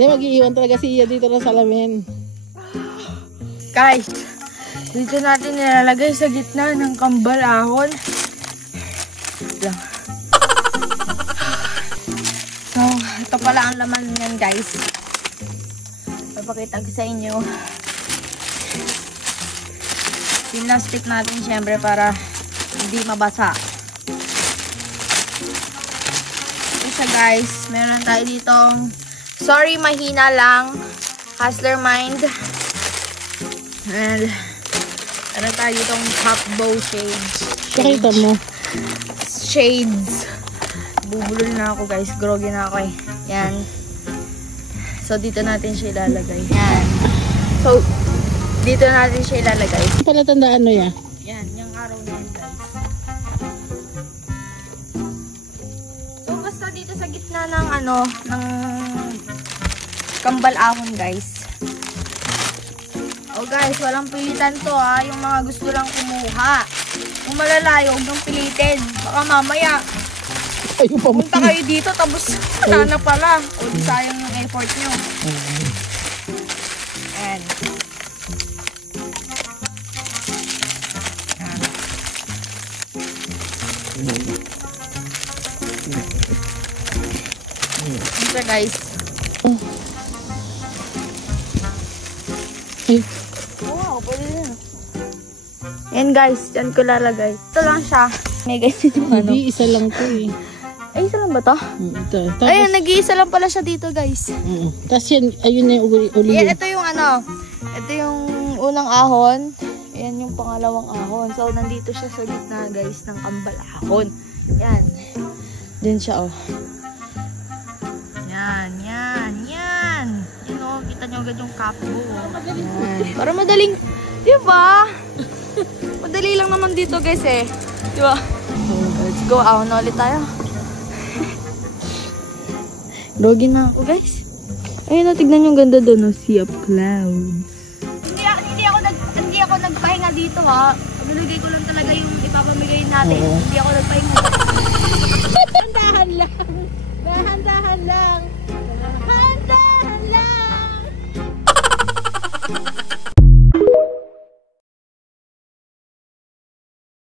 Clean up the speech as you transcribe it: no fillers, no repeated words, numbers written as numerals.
Hindi, mag-iiwan talaga si Iya dito ng salamin. Guys, dito natin nilalagay sa gitna ng kambal ahon. Lang. So, ito pala ang laman niyan, guys. Papakita ko sa inyo. Pinlastic natin syempre para hindi mabasa. Isa guys, meron tayo ditong sorry mahina lang, Hustler Mind. And meron tayo ditong top bow shades. Pakita mo. Shades. Bubulol na ako guys, groggy na ako eh. Yan. So dito natin siya ilalagay. Yan. So dito natin siya ilalagay. Pala tandaan mo yan. Yan, yung araw na yan guys. So basta dito sa gitna ng ng kambal ahon guys. Oh guys, walang pilitan to ha. Yung mga gusto lang kumuha. Kung malalayo, huwag nang pilitin. Baka mamaya punta kayo dito tapos wala na pala. O di sayang yung effort nyo. Ayan. Ito guys. Wow, pwede din. Yan guys, dyan ko lalagay. Ito lang siya. May ganyan yung ano. Hindi, isa lang to eh. Ay, isa lang ba to? Ito. Tapos, ayun, nag-iisa lang pala siya dito guys. Tapos yan, ayun na yung uli. Yan, ito yung ito yung unang ahon. Yan yung pangalawang ahon. So, nandito siya sa gitna guys ng kambal ahon. Yan. Diyan siya oh. Yan. Yan o, kita nyo agad yung kapbo. Yan. Para madaling, di ba? Madali lang naman dito guys eh. Di ba? Let's go, ahon na ulit tayo. Login na ako guys. Ayun na, tignan yung ganda doon, no? Sea of clouds. Hindi ako nagpahinga dito ha. Pamilagay ko lang talaga yung ipapamigay natin. Hindi ako nagpahinga. Tandahan lang.